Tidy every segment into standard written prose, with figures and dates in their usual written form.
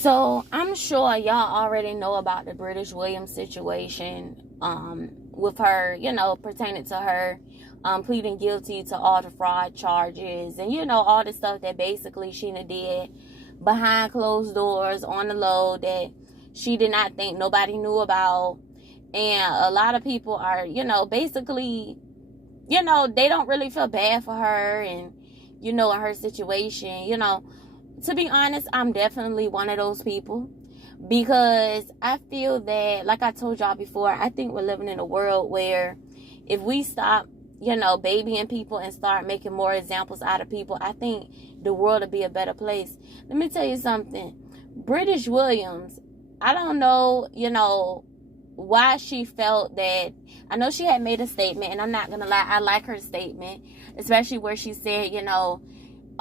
So I'm sure y'all already know about the British Williams situation, with her, pertaining to her pleading guilty to all the fraud charges, and all the stuff that basically Sheena did behind closed doors on the low that she did not think nobody knew about. And a lot of people are, basically, they don't really feel bad for her, and in her situation. To be honest, I'm definitely one of those people, because I feel that, like I told y'all before, I think we're living in a world where if we stop, babying people and start making more examples out of people, I think the world will be a better place. Let me tell you something. British Williams, I don't know, why she felt that. I know she had made a statement, and I'm not gonna lie, I like her statement, especially where she said,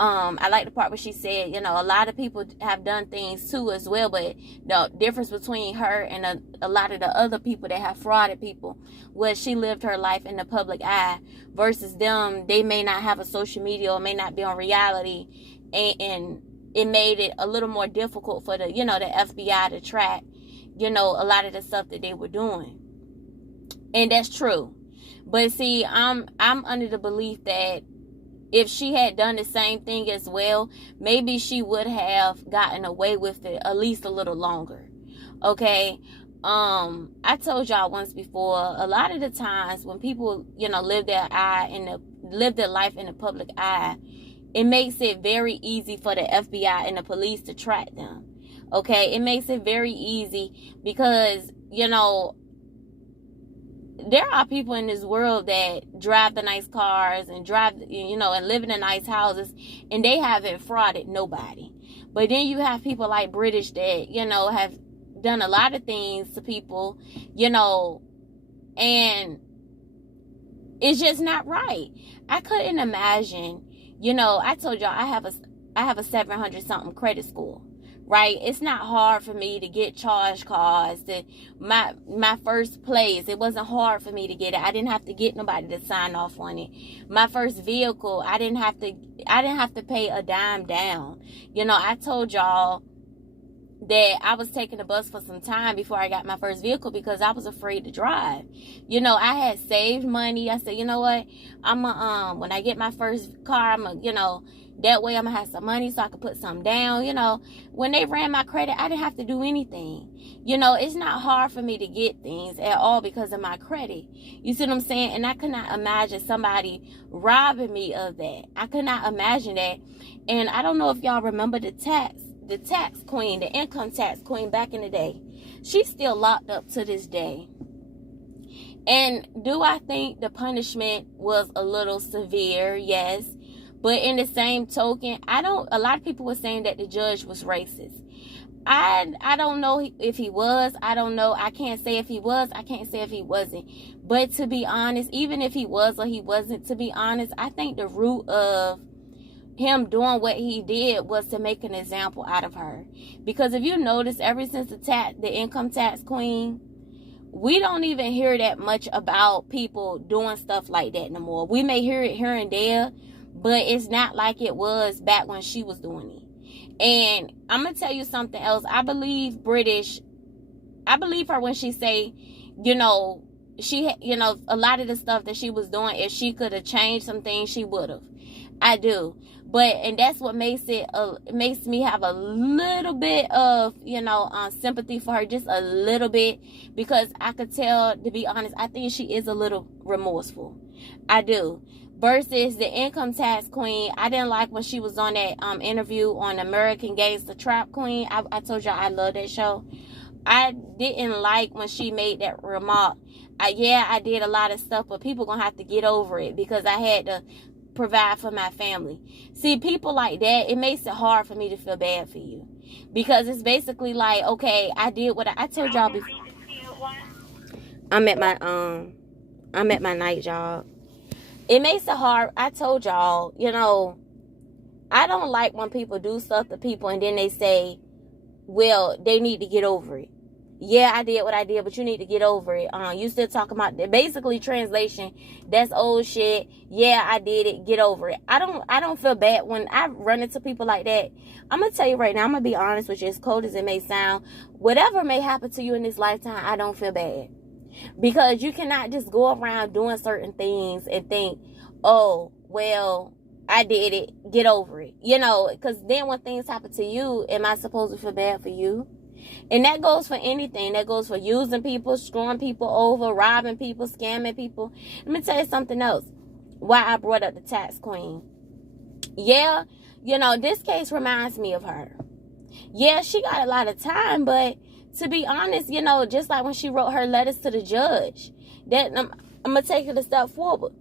I like the part where she said, a lot of people have done things too as well, but the difference between her and a lot of the other people that have frauded people was she lived her life in the public eye, versus them, they may not have a social media or may not be on reality, and it made it a little more difficult for the, the FBI to track, a lot of the stuff that they were doing. And that's true. But see, I'm under the belief that if she had done the same thing as well, maybe she would have gotten away with it at least a little longer. Okay? I told y'all once before, a lot of the times when people, live their life in the public eye, it makes it very easy for the FBI and the police to track them. Okay? It makes it very easy because, there are people in this world that drive the nice cars and and live in the nice houses, and they haven't frauded nobody. But then you have people like British that, have done a lot of things to people, and it's just not right. I couldn't imagine, I told y'all I have a 700 something credit score. Right? It's not hard for me to get charge cards. My first place, it wasn't hard for me to get it. I didn't have to get nobody to sign off on it. My first vehicle, I didn't have to pay a dime down. I told y'all that I was taking the bus for some time before I got my first vehicle because I was afraid to drive. I had saved money. I said, you know what? When I get my first car, that way I'm going to have some money so I could put some down. When they ran my credit, I didn't have to do anything. It's not hard for me to get things at all because of my credit. You see what I'm saying? And I could not imagine somebody robbing me of that. I could not imagine that. And I don't know if y'all remember the tax queen, the income tax queen back in the day. She's still locked up to this day. And do I think the punishment was a little severe? Yes. But in the same token, a lot of people were saying that the judge was racist. I don't know if he was. I don't know. I can't say if he was. I can't say if he wasn't. But to be honest, even if he was or he wasn't, to be honest, I think the root of him doing what he did was to make an example out of her. Because if you notice, ever since the income tax queen, we don't even hear that much about people doing stuff like that no more. We may hear it here and there, but it's not like it was back when she was doing it. And I'm going to tell you something else. I believe her when she say, she, a lot of the stuff that she was doing, if she could have changed some things, she would have. I do. And that's what makes me have a little bit of, sympathy for her, just a little bit, because I could tell, to be honest, I think she is a little remorseful. I do. Versus the income tax queen, I didn't like when she was on that interview on American Gangster Trap Queen. I told y'all I love that show. I didn't like when she made that remark. I did a lot of stuff, but people gonna have to get over it because I had to provide for my family. See, people like that, it makes it hard for me to feel bad for you, because it's basically like, okay, I did what I told y'all before. I'm at my night job. It makes it hard. I told y'all, I don't like when people do stuff to people and then they say, well, they need to get over it. yeah, I did what I did, but you need to get over it. You still talking about, basically translation, that's old shit. Yeah, I did it. Get over it. I don't feel bad when I run into people like that. I'm gonna tell you right now. I'm gonna be honest with you. As cold as it may sound, whatever may happen to you in this lifetime, I don't feel bad, because you cannot just go around doing certain things and think, oh, well, I did it. Get over it. Because then when things happen to you, am I supposed to feel bad for you? And that goes for anything. That goes for using people, screwing people over, robbing people, scamming people. Let me tell you something else. Why I brought up the tax queen. Yeah, this case reminds me of her. Yeah, she got a lot of time, but to be honest, just like when she wrote her letters to the judge, that I'm going to take it a step forward.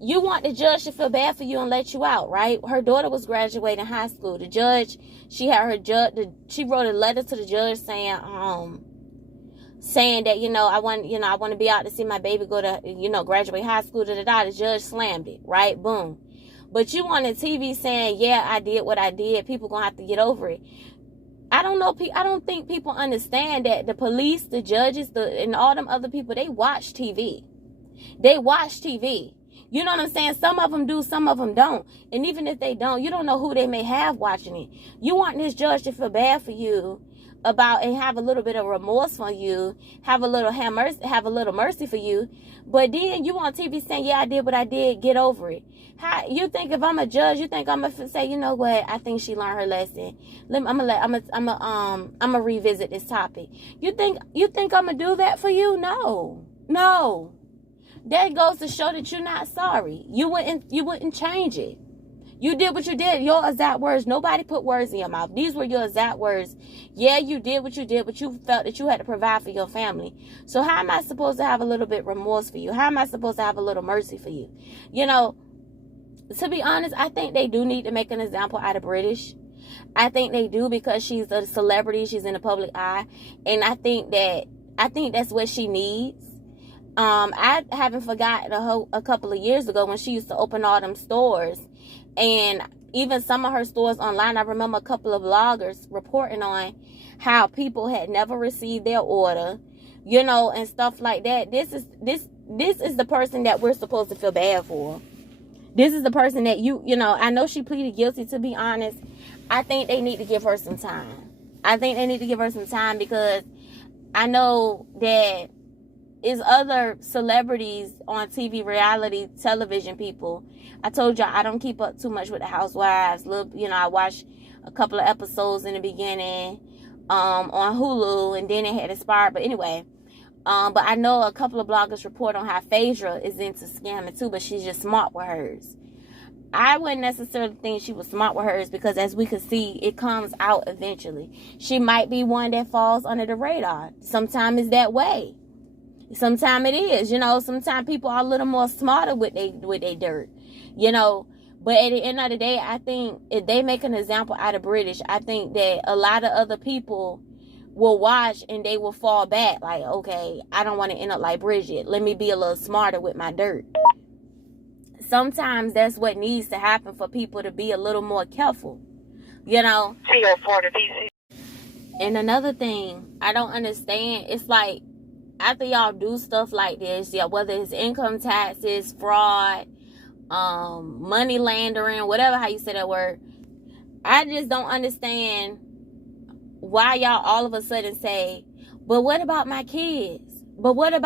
You want the judge to feel bad for you and let you out, right? Her daughter was graduating high school. The judge, she wrote a letter to the judge saying that, I want to be out to see my baby go to, graduate high school. The judge slammed it, right? Boom. But you on the TV saying, yeah, I did what I did. People gonna have to get over it. I don't know. I don't think people understand that the police, the judges, and all them other people, they watch TV. They watch TV. You know what I'm saying? Some of them do, some of them don't. And even if they don't, you don't know who they may have watching it. You want this judge to feel bad for you and have a little bit of remorse for you, have a little mercy for you. But then you on TV saying, yeah, I did what I did, get over it. How you think if I'm a judge, you think I'm gonna say, you know what? I think she learned her lesson. I'm gonna revisit this topic. You think I'm gonna do that for you? No. That goes to show that you're not sorry. You wouldn't change it. You did what you did. Your exact words. Nobody put words in your mouth. These were your exact words. Yeah, you did what you did, but you felt that you had to provide for your family. So how am I supposed to have a little bit remorse for you? How am I supposed to have a little mercy for you? To be honest, I think they do need to make an example out of British. I think they do, because she's a celebrity. She's in the public eye. And I think that's what she needs. I haven't forgotten a couple of years ago when she used to open all them stores, and even some of her stores online. I remember a couple of bloggers reporting on how people had never received their order, and stuff like that. This is the person that we're supposed to feel bad for. This is the person that I know she pleaded guilty. To be honest, I think they need to give her some time. Because I know that is other celebrities on TV, reality television people. I told y'all I don't keep up too much with the housewives. I watched a couple of episodes in the beginning on Hulu, and then it had expired. But anyway, but I know a couple of bloggers report on how Phaedra is into scamming too, but she's just smart with hers. I wouldn't necessarily think she was smart with hers, because as we could see, it comes out eventually. She might be one that falls under the radar. Sometimes it's that way. Sometimes it is, sometimes people are a little more smarter with they dirt, but at the end of the day, I think if they make an example out of British, I think that a lot of other people will watch and they will fall back like, okay, I don't want to end up like Bridget. Let me be a little smarter with my dirt. Sometimes that's what needs to happen for people to be a little more careful, And another thing I don't understand, it's like, after y'all do stuff like this, whether it's income taxes, fraud, money laundering, whatever how you say that word, I just don't understand why y'all all of a sudden say, but what about my kids? But what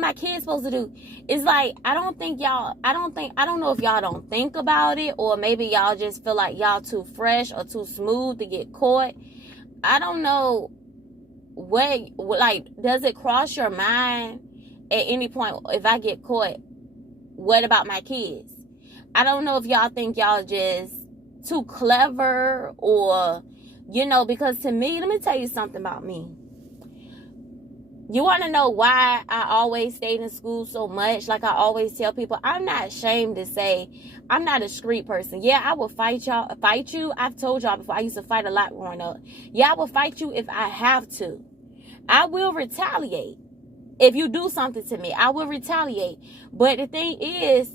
my kids supposed to do? It's like, I don't know if y'all don't think about it, or maybe y'all just feel like y'all too fresh or too smooth to get caught. I don't know. Does it cross your mind at any point, if I get caught, what about my kids? I don't know if y'all think y'all just too clever, or because to me, let me tell you something about me. You want to know why I always stayed in school so much? Like I always tell people, I'm not ashamed to say I'm not a street person. Yeah, I will fight you. I've told y'all before, I used to fight a lot growing up. Yeah, I will fight you if I have to. I will retaliate. If you do something to me, I will retaliate. But the thing is,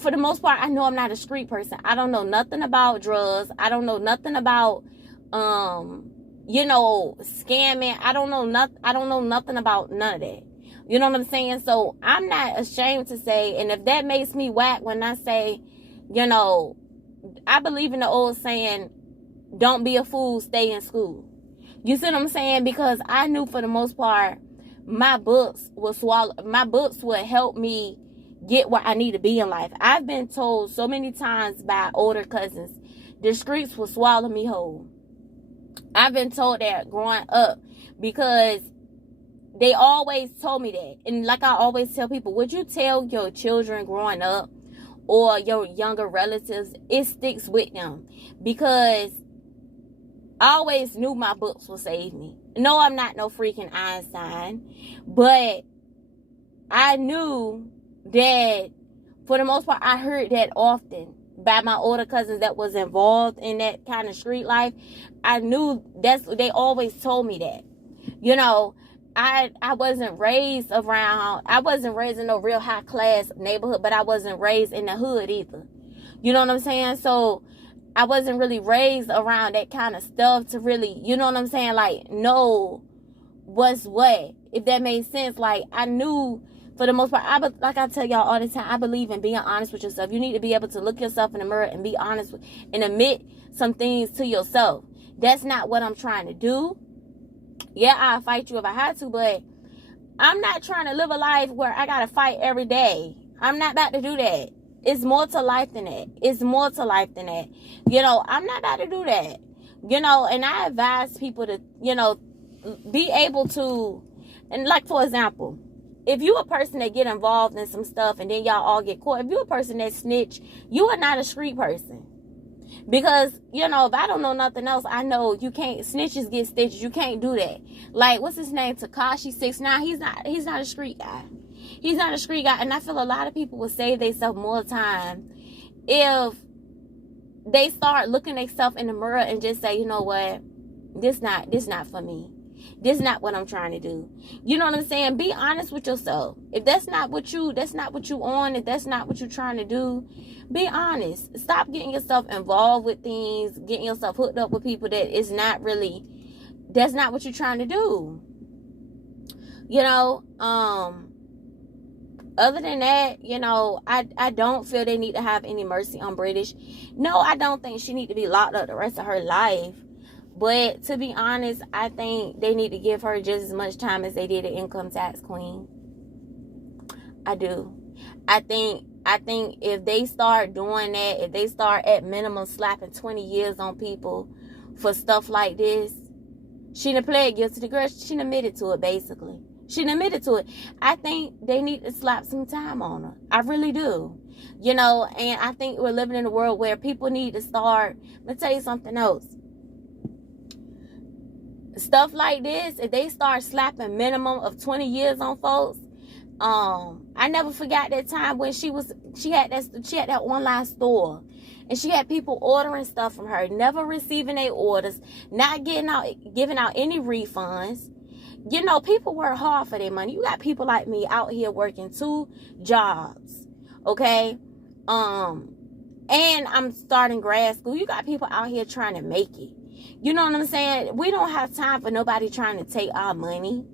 for the most part, I know I'm not a street person. I don't know nothing about drugs. I don't know nothing about, scamming. I don't know nothing about none of that. You know what I'm saying? So I'm not ashamed to say, and if that makes me whack when I say, I believe in the old saying, don't be a fool, stay in school. You see what I'm saying? Because I knew for the most part, my books would help me get where I need to be in life. I've been told so many times by older cousins, the streets will swallow me whole. I've been told that growing up because they always told me that. And like I always tell people, would you tell your children growing up or your younger relatives, it sticks with them? Because I always knew my books would save me. No, I'm not no freaking Einstein, but I knew that for the most part, I heard that often by my older cousins that was involved in that kind of street life. I knew they always told me that. I wasn't raised in no real high class neighborhood, but I wasn't raised in the hood either. You know what I'm saying? So I wasn't really raised around that kind of stuff to really, you know what I'm saying? Like, know what's what, if that made sense. Like, I knew for the most part, like I tell y'all all the time, I believe in being honest with yourself. You need to be able to look yourself in the mirror and be honest and admit some things to yourself. That's not what I'm trying to do. Yeah, I'll fight you if I had to, but I'm not trying to live a life where I gotta fight every day. I'm not about to do that. It's more to life than that. I'm not about to do that. And I advise people to, be able to, and like, for example, if you a person that get involved in some stuff and then y'all all get caught, if you a person that snitch, you are not a street person. Because, if I don't know nothing else, I know you can't, snitches get stitches. You can't do that. Like, what's his name? Tekashi 6ix9ine. He's not a street guy. He's not a street guy. And I feel a lot of people will save themselves more time if they start looking themselves in the mirror and just say, you know what? This not for me. This is not what I'm trying to do. You know what I'm saying? Be honest with yourself. If that's not what you on, if that's not what you're trying to do, be honest. Stop getting yourself involved with things, getting yourself hooked up with people that's not what you're trying to do. Other than that, I don't feel they need to have any mercy on Brittish. No, I don't think she need to be locked up the rest of her life. But to be honest, I think they need to give her just as much time as they did the income tax queen. I do. I think if they start doing that, if they start at minimum slapping 20 years on people for stuff like this, she done pled guilty to the girl. She done admitted to it, basically. She done admitted to it. I think they need to slap some time on her. I really do. And I think we're living in a world where people need to start. Let me tell you something else. Stuff like this, if they start slapping minimum of 20 years on folks, I never forgot that time when she had that online store, and she had people ordering stuff from her, never receiving their orders, not giving out any refunds. People work hard for their money. You got people like me out here working 2 jobs, okay? And I'm starting grad school. You got people out here trying to make it. You know what I'm saying? We don't have time for nobody trying to take our money.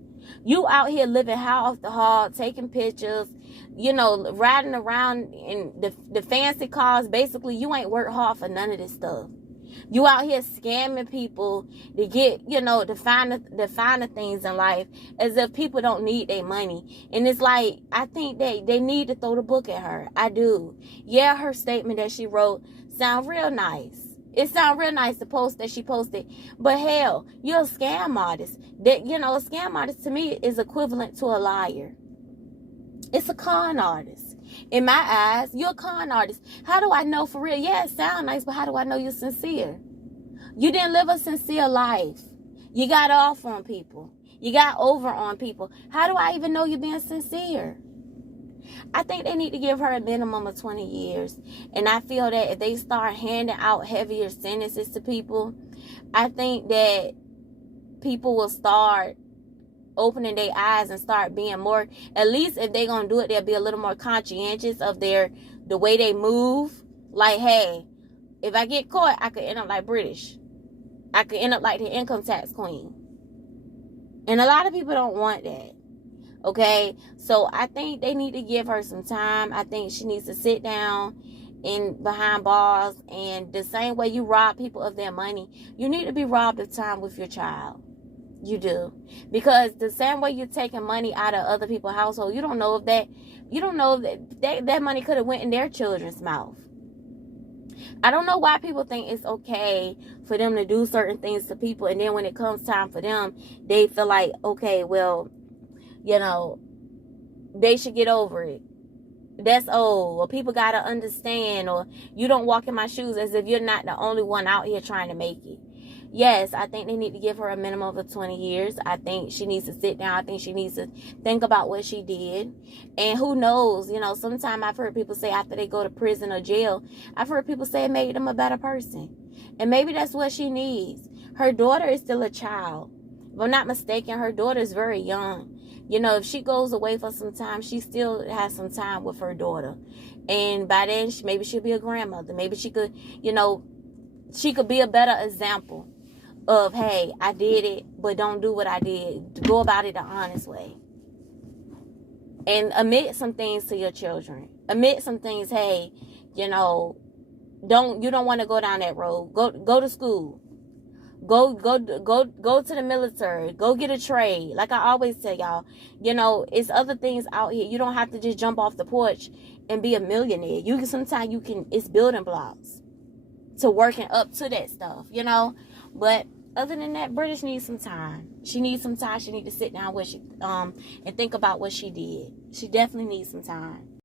You out here living high off the hog, taking pictures, riding around in the fancy cars. Basically, you ain't worked hard for none of this stuff. You out here scamming people to get, to find the things in life, as if people don't need their money. And it's like, I think they need to throw the book at her. I do. Yeah, her statement that she wrote sound real nice. It sounds real nice, the post that she posted. But hell, you're a scam artist. A scam artist to me is equivalent to a liar. It's a con artist. In my eyes, you're a con artist. How do I know for real? Yeah, it sounds nice, but how do I know you're sincere? You didn't live a sincere life. You got off on people. You got over on people. How do I even know you're being sincere? I think they need to give her a minimum of 20 years. And I feel that if they start handing out heavier sentences to people, I think that people will start opening their eyes and start being more, at least if they're going to do it, they'll be a little more conscientious of the way they move. Like, hey, if I get caught, I could end up like Brittish. I could end up like the income tax queen. And a lot of people don't want that. Okay? So I think they need to give her some time. I think she needs to sit down in behind bars. And the same way you rob people of their money, you need to be robbed of time with your child. You do. Because the same way you're taking money out of other people's household, you don't know if that money could have went in their children's mouth. I don't know why people think it's okay for them to do certain things to people, and then when it comes time for them, they feel like, okay, well, they should get over it. That's old, or people gotta understand, or you don't walk in my shoes, as if you're not the only one out here trying to make it. Yes, I think they need to give her a minimum of 20 years. I think she needs to sit down. I think she needs to think about what she did. And who knows, sometimes I've heard people say after they go to prison or jail, I've heard people say it made them a better person. And maybe that's what she needs. Her daughter is still a child. If I'm not mistaken, her daughter is very young. If she goes away for some time, she still has some time with her daughter. And by then, maybe she'll be a grandmother. Maybe she could, she could be a better example of, hey, I did it, but don't do what I did. Go about it the honest way. And admit some things to your children. Admit some things, hey, you don't want to go down that road. Go to school. Go to the military. Go get a trade. Like I always tell y'all, it's other things out here. You don't have to just jump off the porch and be a millionaire. It's building blocks to working up to that stuff, But other than that, British needs some time. She needs some time. She needs to sit down and think about what she did. She definitely needs some time.